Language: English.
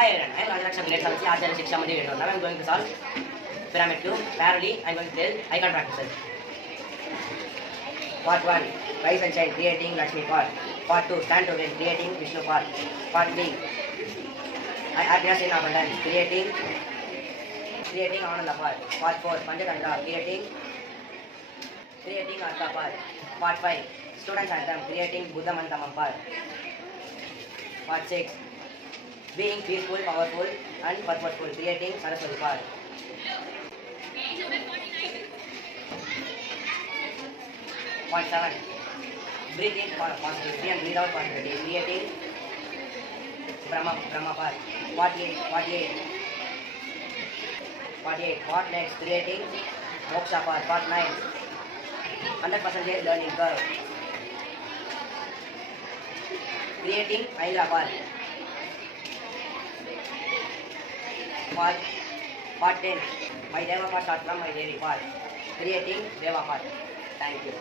Hi everyone, I am Raakesh grade 7 Achariya Villianur. Now I am going to solve pyramid cube. Parallelly, I am going to tell icon practices. Part 1, Rise and Shine, creating Lakshmi part. Part 2, Stand to Win, creating Vishnu part. Part 3, Happiness in Abundance, creating Ananda part. Part 4, Panchaganga, creating Artha part. Part 5, Students Anthem, creating Buddha Mantamam part. Part 6, Being peaceful, powerful and purposeful, creating Saraswati part. Part 7, Breathe in positivity and breathe out positivity, creating Brahma part. Part 8, what next, creating Moksha part. Part 9, 100% learning curve, creating Aindra part. Part 10, my Deva part starts from my Devi part, creating Deva part. Thank you.